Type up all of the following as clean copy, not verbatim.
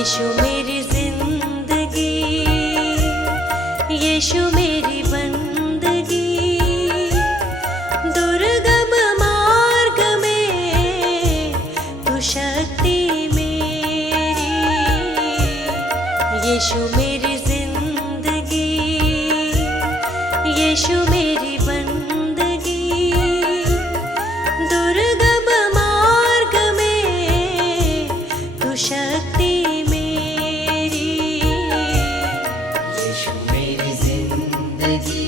यीशु मेरी जिंदगी, यीशु मेरी बंदगी, दुर्गम मार्ग में तू शक्ति मेरी। यीशु मेरी जिंदगी, यीशु मेरी बंदगी, दुर्गम मार्ग में तू शक्ति मेरी। यीशु मेरी जिंदगी,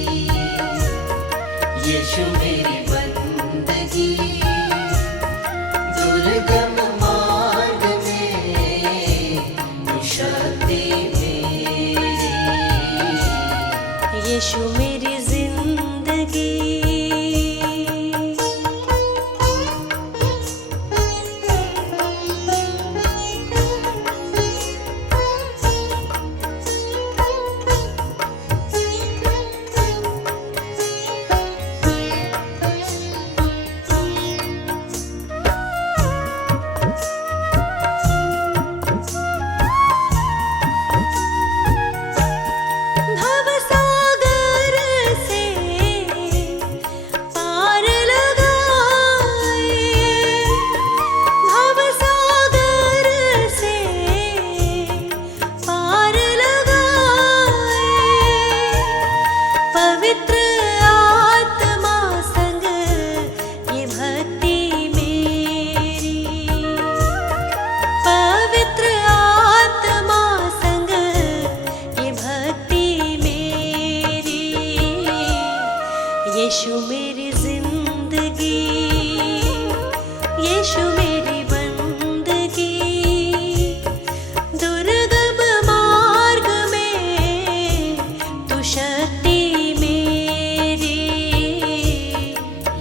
यीशु मेरी बंदगी, दुर्गम मार्ग में तू शक्ति मेरी। यीशु मेरी जिंदगी। भवसागर से पार लगाए, भवसागर से पार लगाए, पवित्र आत्मा संग ये भक्ति मेरी। पवित्र आत्मा संग ये भक्ति मेरी। यीशु मेरी जिंदगी, यीशु मेरी बंदगी, दुर्गम मार्ग में तू शक्ति मेरी।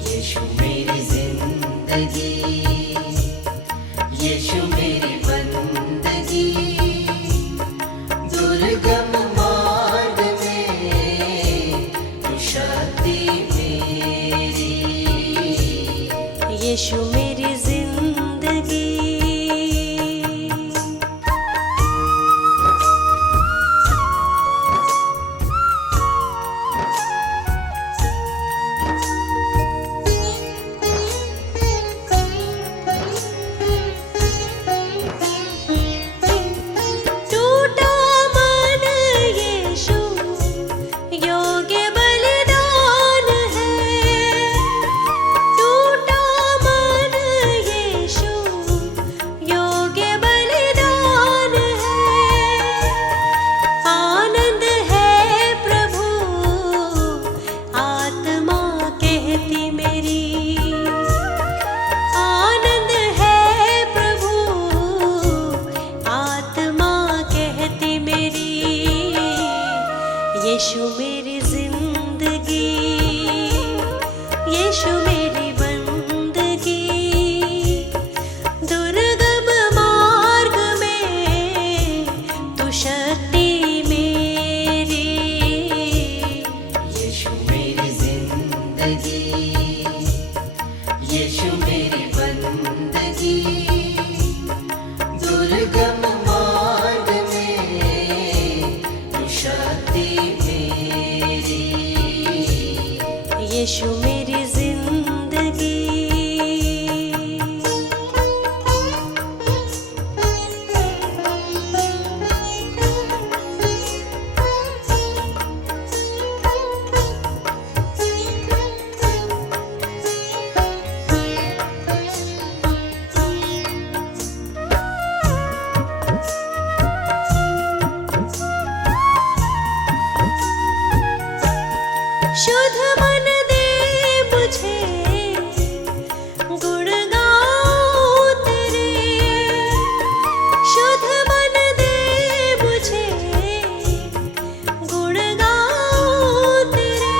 यीशु मेरी जिंदगी, यीशु मेरी बंदगी, दुर्गम मार्ग में तू शक्ति मेरी। यीशु मेरी जिंदगी। टूटा मन यीशु योग्य बलिदान है। टूटा मन यीशु योग्य बलिदान है। आनंद है प्रभु आत्मा कहती मेरी। आनंद है प्रभु आत्मा कहती मेरी। यीशु मेरी जिंदगी, यीशु मेरी बंदगी, दुर्गम मार्ग में तू शक्ति मेरी। यीशु मेरी जिंदगी, यीशु मेरी बंदगी, दुर्गम मार्ग में तू शक्ति मेरी। यीशु मेरी जिंदगी। शुद्ध मन दे मुझे, गुण गाऊं तेरे। शुद्ध मन दे मुझे, गुण गाऊं तेरे।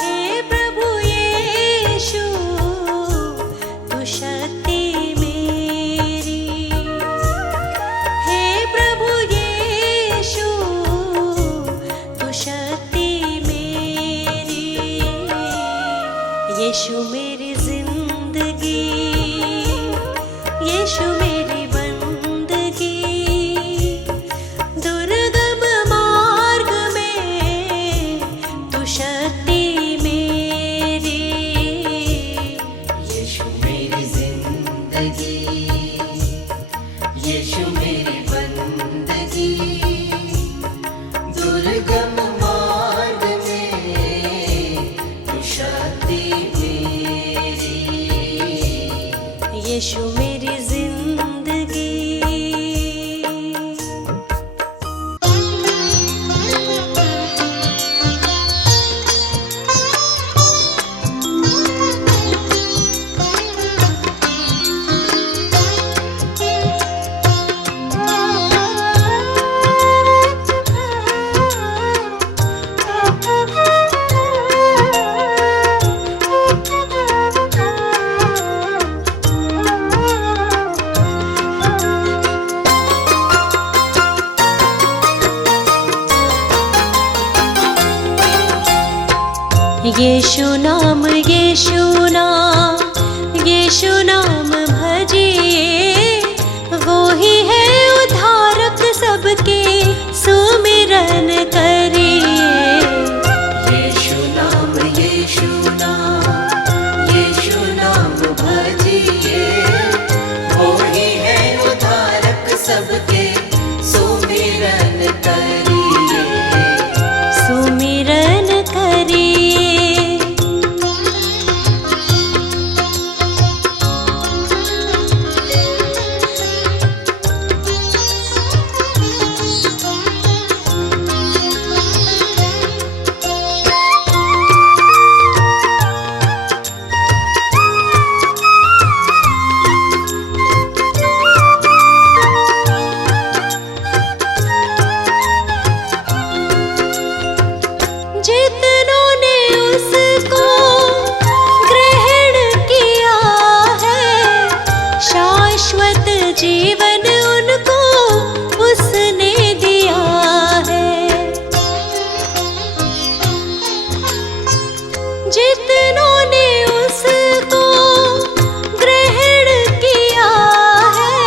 हे प्रभु यीशु तू शक्ति मेरी। हे प्रभु यीशु तू शक्ति मेरी। यीशु मेरी जिंदगी, यीशु मेरी बंदगी, यीशु नाम भजिए, वो ही है उद्धारक सबके, सुमिरन करिए। यीशु नाम भजिए, वो ही है उद्धारक सबके, सुमिरन करिए। सुमिरन करिए। जितनों ने उसको ग्रहण किया है, शाश्वत जीवन उनको उसने दिया है। जितनों ने उसको ग्रहण किया है,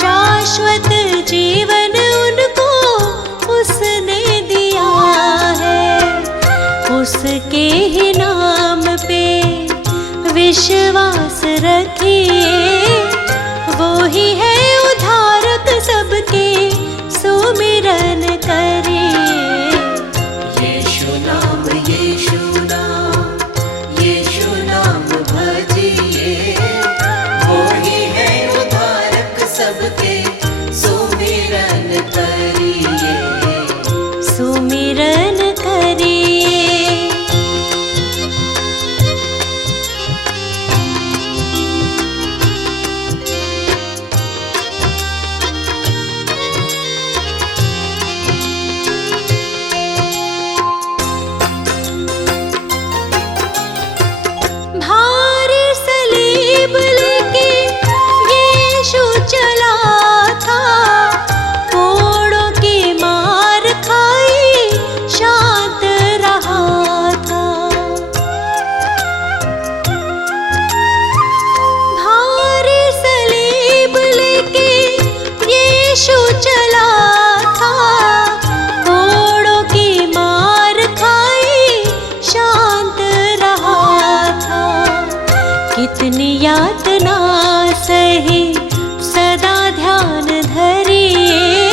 शाश्वत जीवन उनको उसने दिया है। उसके ही नाम पे विश्वास रखिए, वो ही है उद्धारक सबके, सुमिरन करिए। यीशु नाम भजिए, वो ही है उद्धारक सबके, सुमिरन करिए। सुमिरन करिए। भारी सलीब लेके यीशु चला था, कोड़ों की मार खाई शांत रहा था। भारी सलीब लेके यीशु चला था, कोड़ों की मार खाई शांत रहा था। कितनी यातना सही सदा ध्यान धरिए,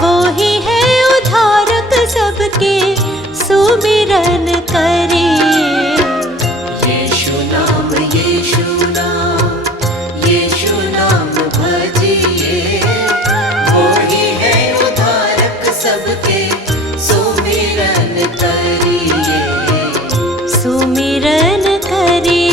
वो ही है उद्धारक सबके, सुमिरन करिए। यीशु नाम भजिए, वो ही है उद्धारक सबके, सुमिरन करिए। सुमिरन करिए।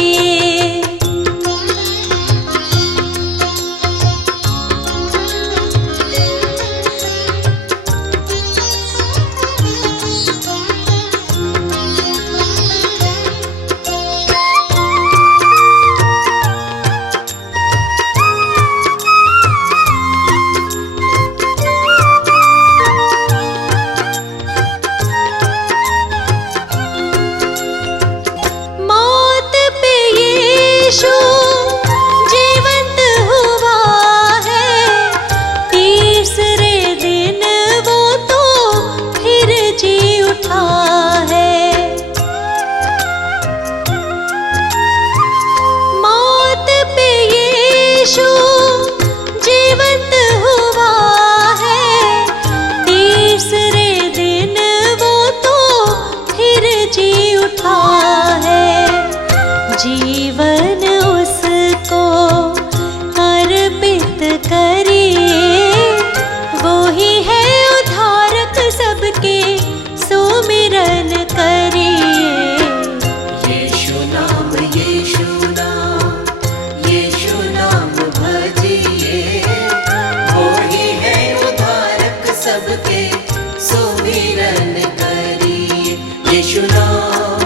मौत पे यीशु जीवंत हुआ है, तीसरे दिन वो तो फिर जी उठा है। मौत पे यीशु जीवंत हुआ है, तीसरे दिन वो तो फिर जी उठा है। जीवन उसको अर्पित करिए, वो ही है उद्धारक सबके, सुमिरन करिए। यीशु नाम भजिए, वो ही है उद्धारक सबके, सुमिरन करिए। यीशु नाम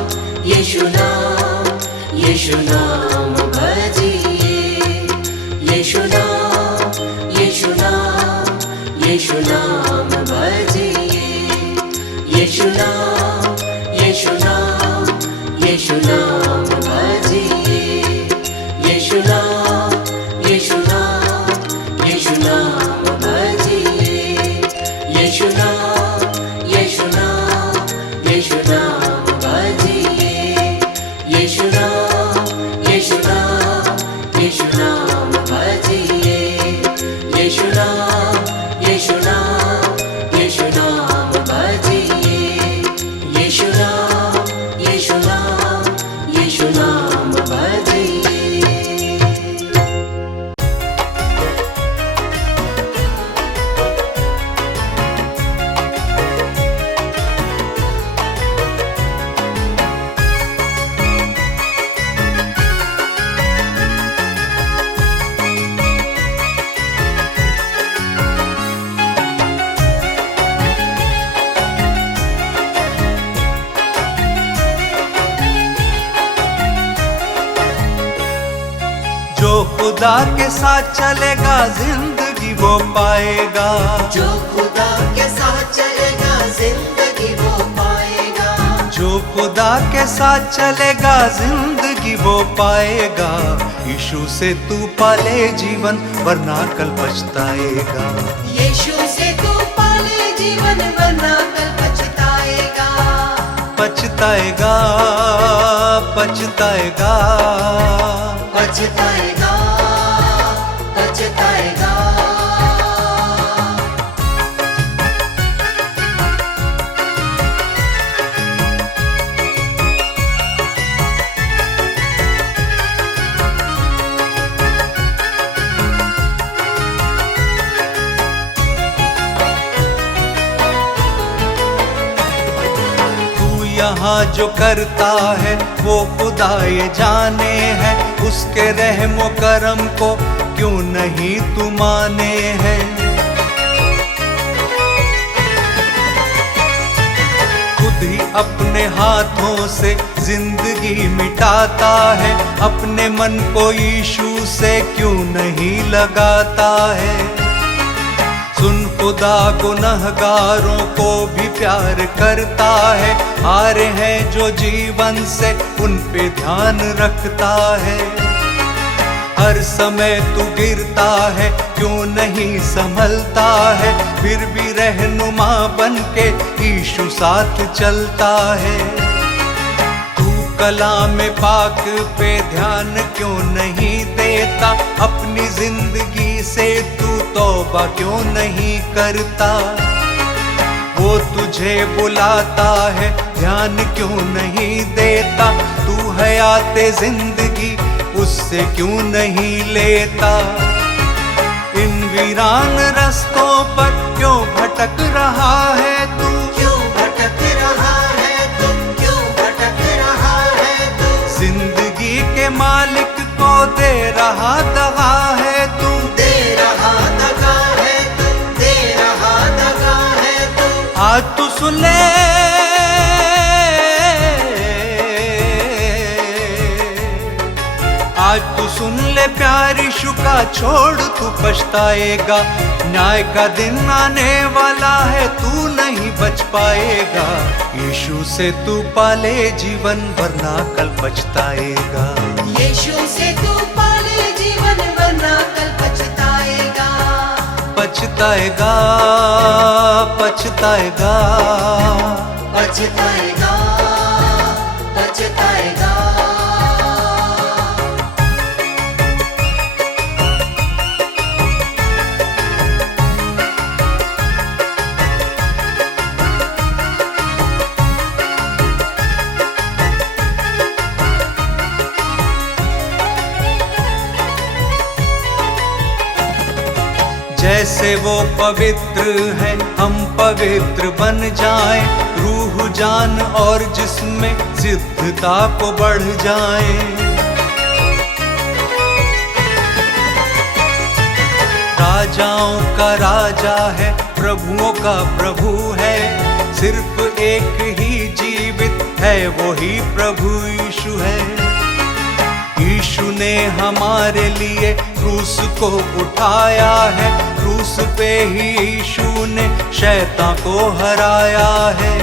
भजिए, यीशु नाम भजिए, यीशु नाम यीशु नाम भजिए, यीशु नाम, यीशु नाम, यीशु नाम भजिए, यीशु नाम, यीशु नाम, यीशु नाम भजिए, यीशु नाम, यीशु नाम, यीशु नाम भजिए, यीशु नाम, यीशु नाम, यीशु नाम भजिए, यीशु नाम, यीशु नाम, यीशु नाम भजिए। जो खुदा के साथ चलेगा जिंदगी वो पाएगा, जो खुदा के साथ चलेगा जिंदगी वो पाएगा, जो खुदा के साथ चलेगा जिंदगी वो पाएगा। यीशु से तू पाले जीवन वरना कल पछताएगा, यीशु से तू पाले जीवन वरना कल पछताएगा, पछताएगा, पछताएगा। पछताएगा, पछताएगा। यहाँ जो करता है वो खुदा ये जाने है, उसके रहमो करम को क्यों नहीं तू माने है। खुद ही अपने हाथों से जिंदगी मिटाता है, अपने मन को यीशु से क्यों नहीं लगाता है। सुन खुदा गुनहगारों को भी प्यार करता है, हारे हैं जो जीवन से उन पे ध्यान रखता है। हर समय तू गिरता है क्यों नहीं संभलता है, फिर भी रहनुमा बन के यीशु साथ चलता है। तू कलाम पाक पे ध्यान क्यों नहीं देता, अपनी जिंदगी से तू तौबा क्यों नहीं करता। वो तुझे बुलाता है ध्यान क्यों नहीं देता, तू हयाते जिंदगी उससे क्यों नहीं लेता। इन वीरान रास्तों पर क्यों भटक रहा है तू, क्यों भटक रहा है तू, क्यों भटक रहा है तू। जिंदगी के मालिक को दे रहा दगा है तू, दे रहा दगा है तू, दे रहा दगा है तू। आज तू सुन ले, आज तू सुन ले प्यार यीशु का, छोड़ तू पछताएगा। न्याय का दिन आने वाला है, तू नहीं बच पाएगा। यीशु से तू पाले जीवन वरना कल पछताएगा, यीशु से तू पाले जीवन वरना कल पछताएगा, पछताएगा, पछताएगा, पछताएगा, पछताएगा। जैसे वो पवित्र है हम पवित्र बन जाएं, रूह जान और जिस्म सिद्धता को बढ़ जाएं। राजाओं का राजा है, प्रभुओं का प्रभु है, सिर्फ एक ही जीवित है वही प्रभु यीशु है। यीशु ने हमारे लिए क्रूस को उठाया है, क्रूस पे ही यीशु ने शैतान को हराया है।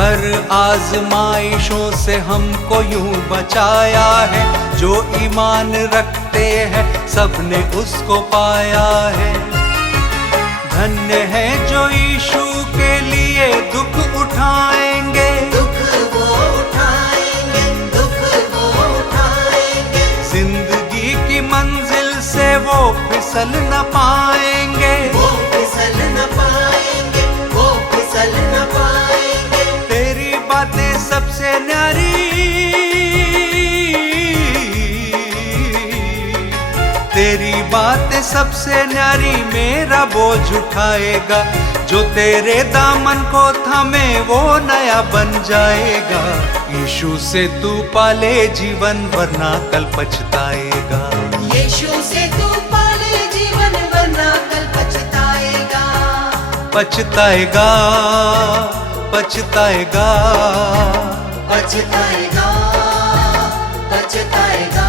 हर आजमाइशों से हमको यूं बचाया है, जो ईमान रखते हैं सबने उसको पाया है। धन्य है जो यीशु के लिए दुख उठाएंगे, दुख वो उठाएंगे, दुख वो उठाएंगे। जिंदगी की मंजिल से वो फिसल न पाएंगे, वो फिसल न पाएंगे, वो फिसल न पाएंगे। तेरी बातें सबसे न्यारी, तेरी बातें सबसे न्यारी, मेरा बोझ उठाएगा। जो तेरे दामन को थामे वो नया बन जाएगा। यीशु से तू पाले जीवन वरना कल पछताएगा। यीशु से तू पाले जीवन वरना कल पछताएगा। पछताएगा, पछताएगा, पछताएगा, पछताएगा।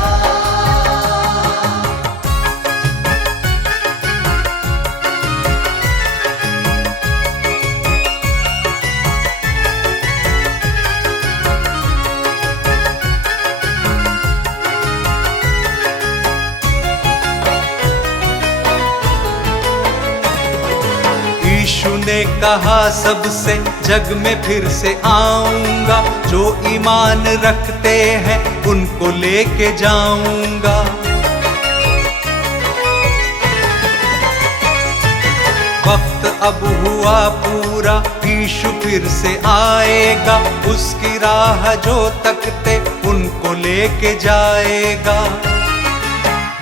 यीशु ने कहा सबसे जग में फिर से आऊंगा, जो ईमान रखते हैं उनको लेके जाऊंगा। वक्त अब हुआ पूरा, यीशु फिर से आएगा। उसकी राह जो तकते उनको लेके जाएगा।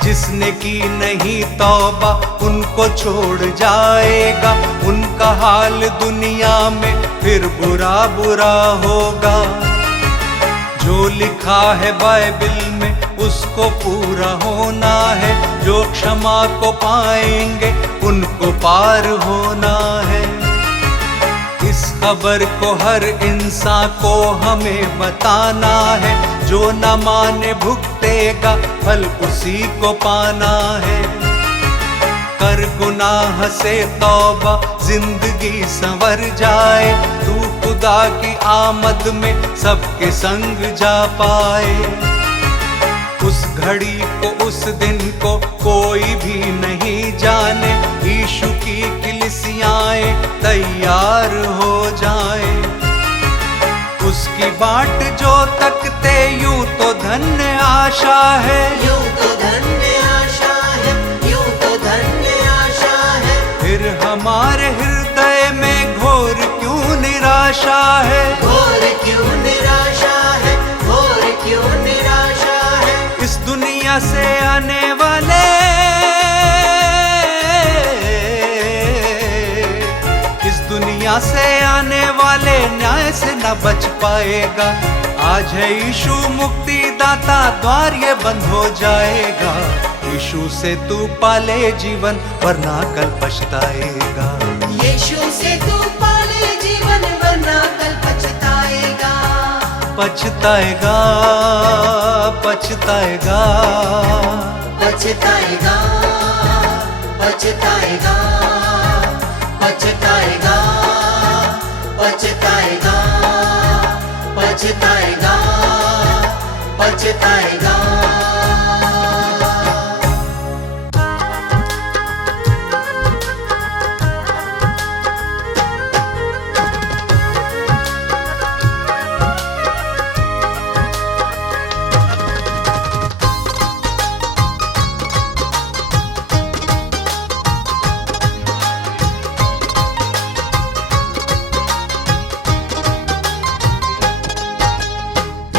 जिसने की नहीं तौबा उनको छोड़ जाएगा। उनका हाल दुनिया में फिर बुरा बुरा होगा। जो लिखा है बाइबल में उसको पूरा होना है। जो क्षमा को पाएंगे उनको पार होना है। इस खबर को हर इंसान को हमें बताना है। जो न माने भुगतेगा फल उसी को पाना है। कर गुनाह से तौबा जिंदगी संवर जाए। तू खुदा की आमद में सबके संग जा पाए। उस घड़ी को उस दिन को कोई भी नहीं जाने। यीशु की कलीसियाएं तैयार हो जाए। उसकी बाट जो तकते यूं तो धन्य आशा है। यूं तो धन्य आशा है, यूं तो धन्य आशा है। फिर हमारे हृदय में घोर क्यों निराशा है। घोर क्यों निराशा है, घोर क्यों निराशा है। इस दुनिया से आने वाले, इस दुनिया से आने वाले न्याय से न बच पाएगा। आज है यीशु मुक्ति दाता, द्वार ये बंद हो जाएगा। यीशु से तू पाले जीवन वरना कल पछताएगा। यीशु से तू पाले जीवन वरना कल पछताएगा। पछताएगा, पछताएगा, पछताएगा, पछताएगा, पछताएगा, पछताएगा, पछताएगा, पछताएगा।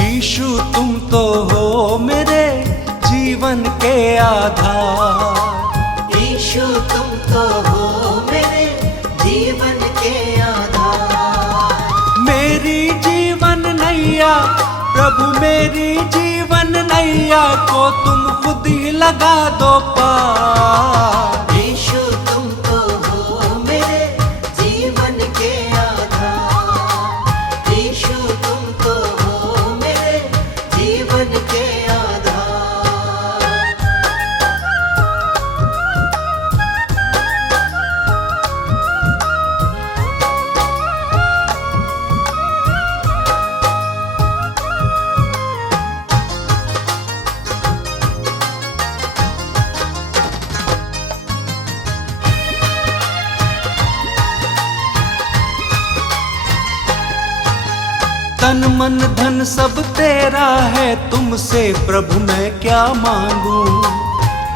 यीशु तुम तो हो मेरे जीवन के आधार। यीशु तुम तो हो मेरे जीवन के आधार। मेरी जीवन नैया प्रभु, मेरी जीवन नैया को तुम खुद ही लगा दो पार। यीशु तुम तो हो मेरे जीवन के आधार। यीशु तुम तो हो मेरे जीवन के आधार। तन मन धन सब तेरा है, तुमसे प्रभु मैं क्या मांगू।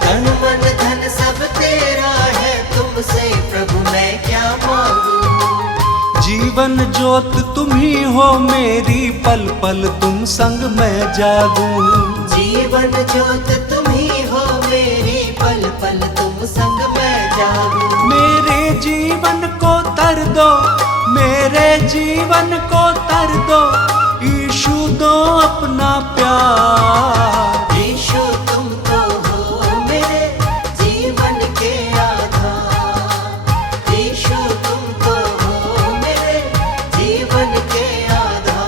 तन मन धन सब तेरा है, तुमसे प्रभु मैं क्या मांगू। जीवन ज्योत तुम ही हो मेरी, पल पल तुम संग मैं जागूं। जीवन ज्योत तुम ही हो मेरी, पल पल तुम संग मैं जागूं। मेरे जीवन को तर दो, मेरे जीवन को तर दो, यीशु दो अपना प्यार। यीशु तुम तो हो मेरे जीवन के आधार। यीशु तुम तो हो मेरे जीवन के आधार।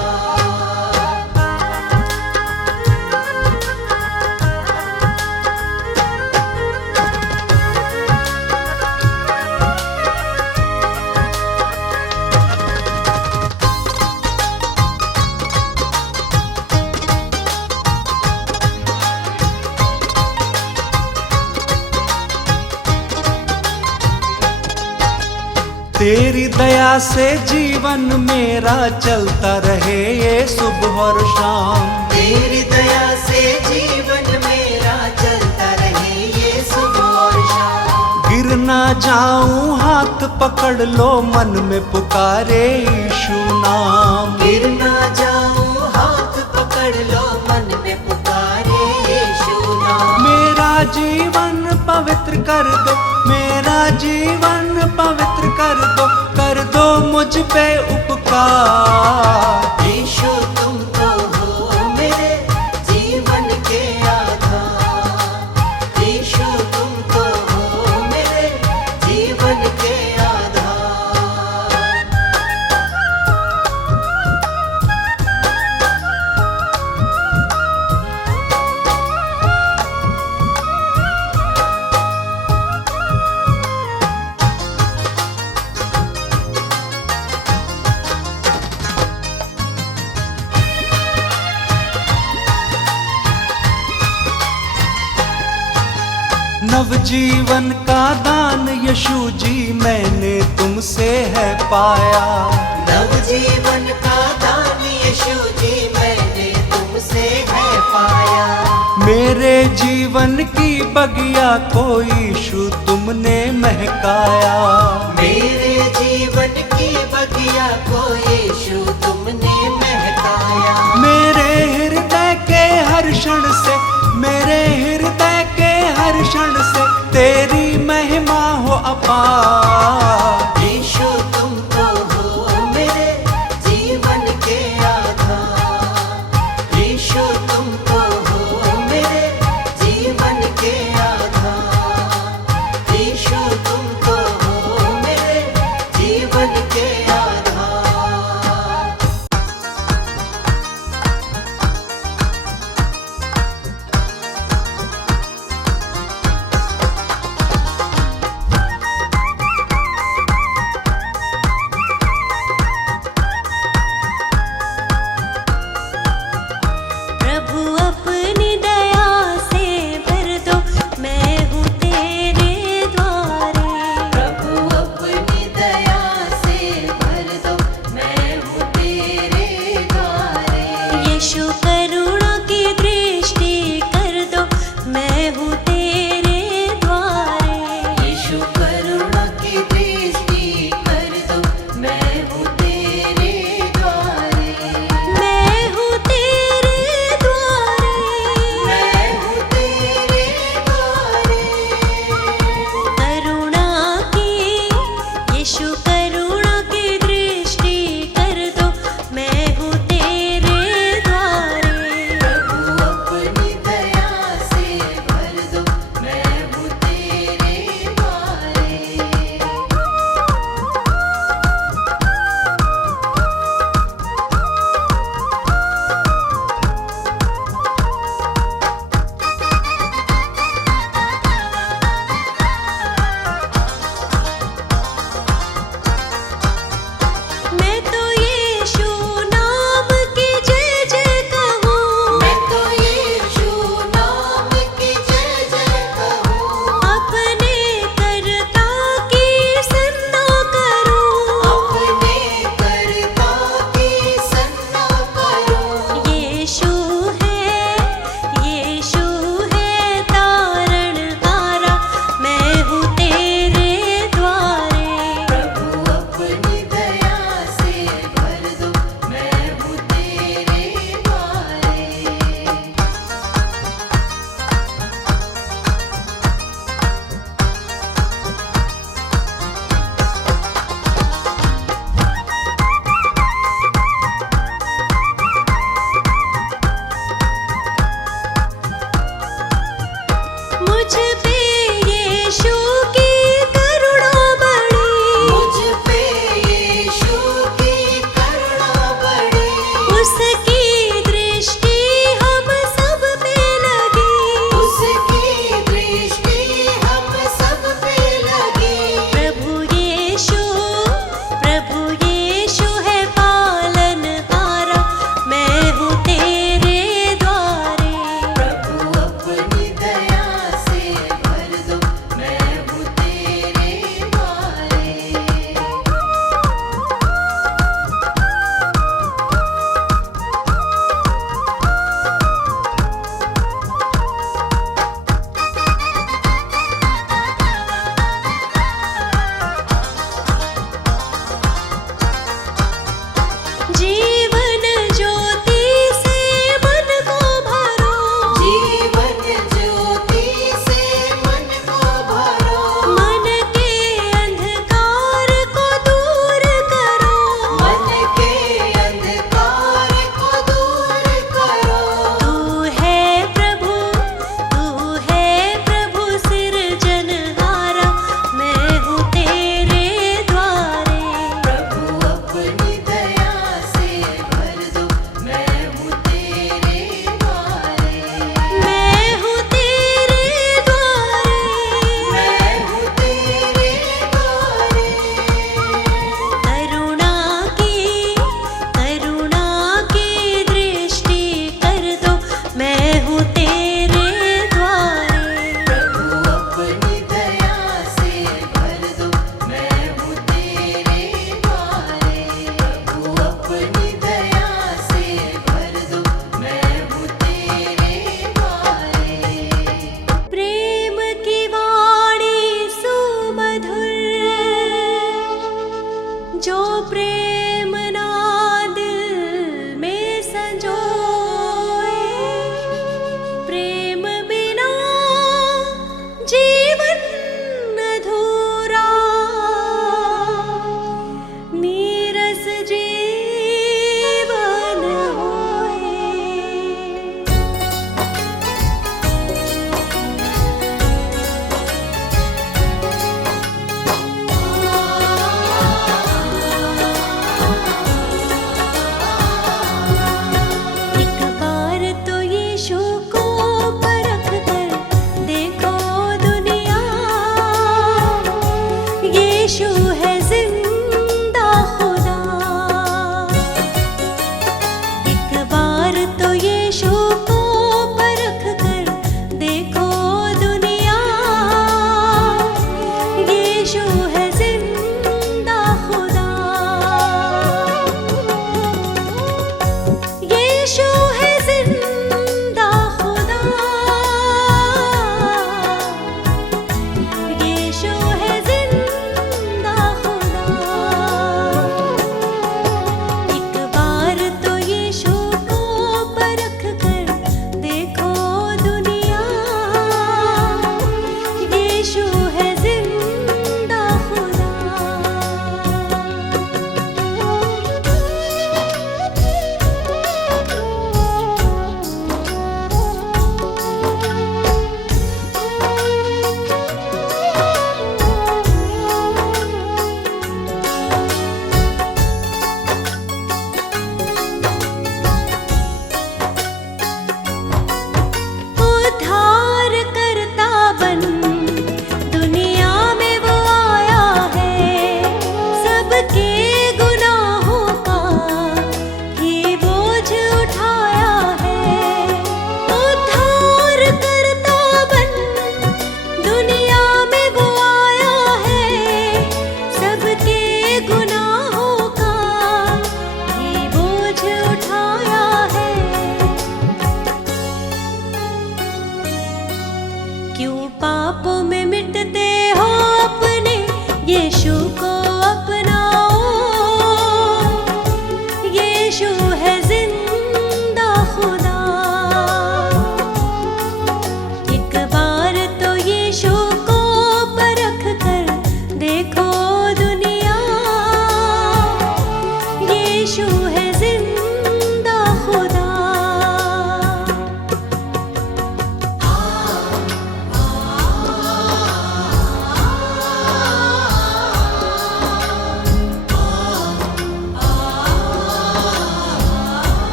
तेरी दया से जीवन मेरा चलता रहे ये सुबह और शाम। तेरी दया से जीवन मेरा चलता रहे ये सुबह और शाम। गिर ना जाऊं हाथ पकड़ लो, मन में पुकारे यीशु नाम। गिर ना जाऊं हाथ पकड़ लो, मन में पुकारे यीशु नाम। मेरा जीवन पवित्र कर दो, मेरा जीवन पवित्र कर दो मुझ पे उपकार। यीशु तुम तो हो मेरे जीवन के आधार। यीशु तुम तो हो मेरे जीवन के आधार। नवजीवन का दान यीशु जी मैंने तुमसे है पाया। नवजीवन का दान यीशु जी मैंने तुमसे है पाया। मेरे जीवन की बगिया को यीशु तुमने महकाया। मेरे जीवन की बगिया को यीशु तुमने महकाया। मेरे हृदय के हर क्षण से, मेरे हृदय के हर क्षण से तेरी महिमा हो अपार। यीशु तुम तो हो मेरे जीवन के आधार। यीशु तुम तो हो मेरे जीवन के आधार। यीशु तुम तो हो मेरे जीवन के आधार।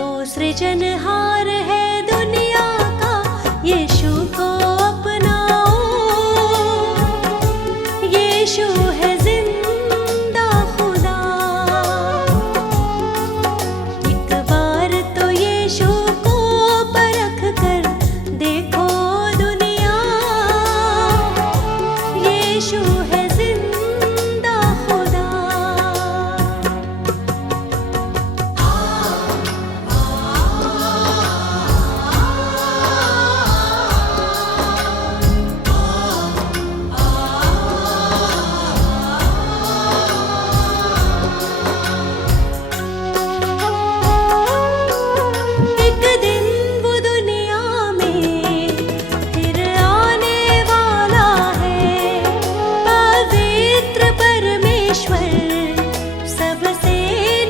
वो सृजनहार है दुनिया का, यीशु को अपनाओ। यीशु है जिंदा खुदा। एक बार तो यीशु को परख कर देखो दुनिया, यीशु है जिंदा खुदा। एक दिन वो दुनिया में फिर आने वाला है, पवित्र परमेश्वर सबसे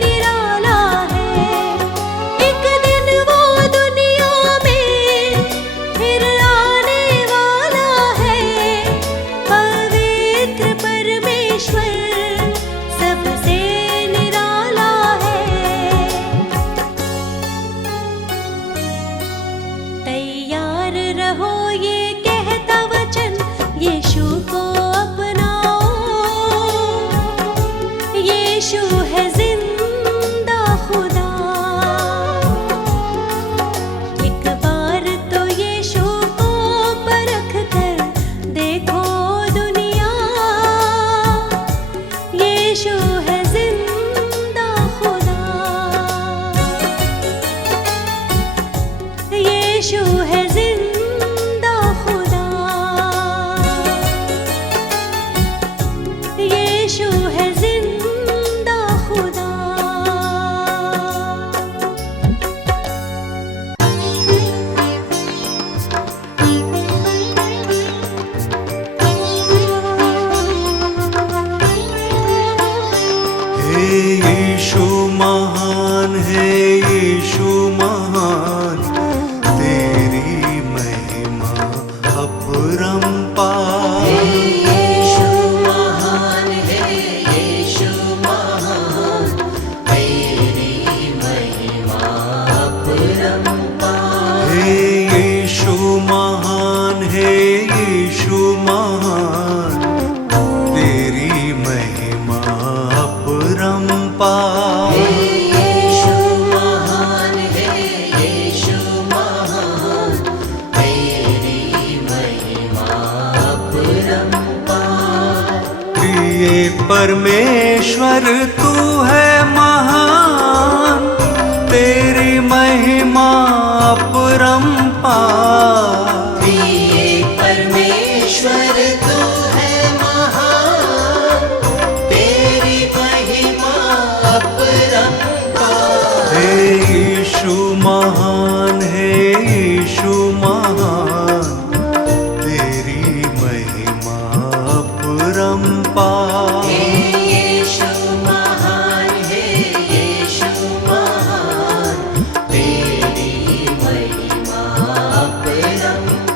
निराला है। एक दिन वो दुनिया में फिर आने वाला है, पवित्र परमेश्वर सबसे निराला है। तैयार रहो ये कहता वचन, यीशु को अपनाओ। यीशु है जिंदा खुदा। एक बार तो यीशु को परख कर देखो दुनिया, यीशु है जिंदा खुदा। यीशु है जिंदा खुदा। यीशु है जिंदा खुदा। हे यीशु महान है, यीशु महान, तेरी महिमा अपरंपार। यीशु महान है, यीशु महान, तेरी महिमा अपरंपार। हे यीशु महान है, यीशु महान, तेरी महिमा अपरंपार। यीशु महान है, यीशु महान, तेरी महिमा अपरंपार। प्रिय परमेश्वर तू है महान, तेरी महिमा अपरंपार। प्रिय परमेश्वर तू है महान, तेरी महिमा अपरंपार। हे यीशु महान है, यीशु महान, तेरी महिमा अपरंपार। यीशु महान है, यीशु महान, तेरी महिमा अपरंपार।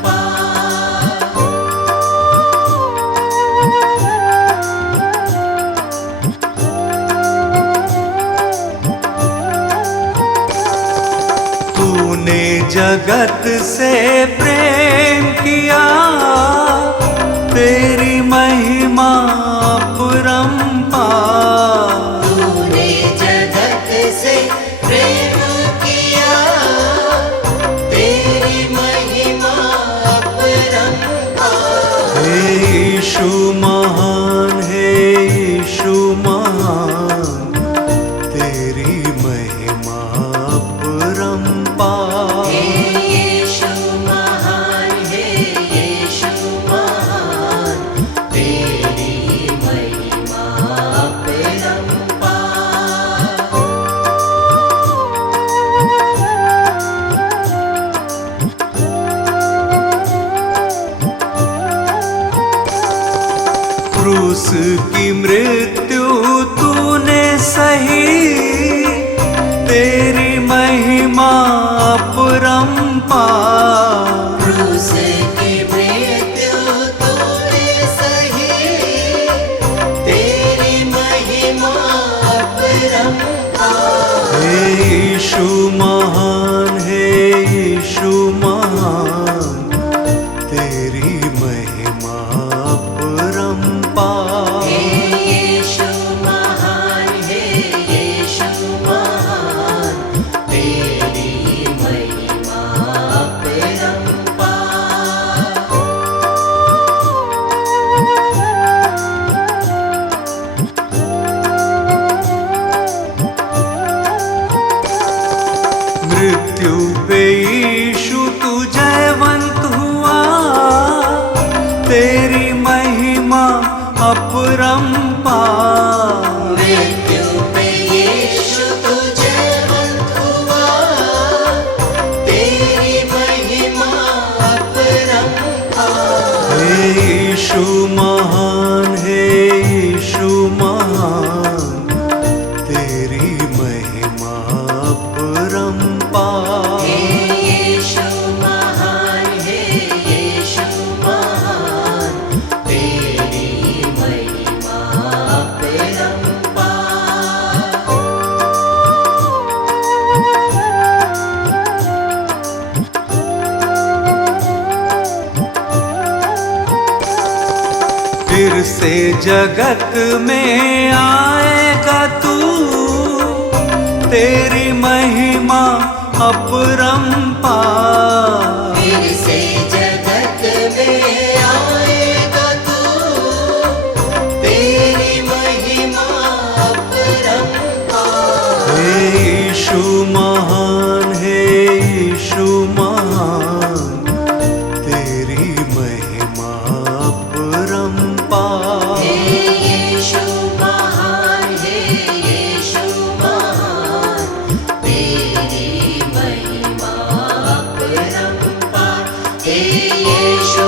तूने जगत से प्रेम किया, तेरी महिमा अपरंपार। तूने जगत से प्रेम किया, तेरी महिमा अपरंपार। हे यीशु महान है, यीशु महान, तेरी महिमा अपरंपार। यीशु महान है, यीशु महान, तेरी महिमा अपरंपार। क्रूस की मृत्यु तूने सही, तेरी महिमा अपरंपार। क्रूस की मृत्यु तूने सही, तेरी महिमा अपरंपार। हे यीशु महान महान है यीशु महान, तेरी महिमा अपरंपार। यीशु महान है, यीशु महान, तेरी महिमा अपरंपार। मृत्यु पे यीशु तू जयवंत हुआ, तेरी महिमा अपरंपार। मृत्यु पे यीशु तू जयवंत हुआ, तेरी महिमा अपरंपार। हे यीशु महान है यीशु महान, तेरी महिमा अपरंपार। यीशु महान है, यीशु महान, तेरी महिमा अपरंपार। फिर से जगत में आएगा तू, तेरी महिमा अपरंपार। फिर से जगत में आएगा तू, तेरी महिमा अपरंपार। हे यीशु महान है यीशु महान, तेरी महिमा अपरंपार। यीशु महान है, यीशु महान, तेरी महिमा अपरंपार। यीशु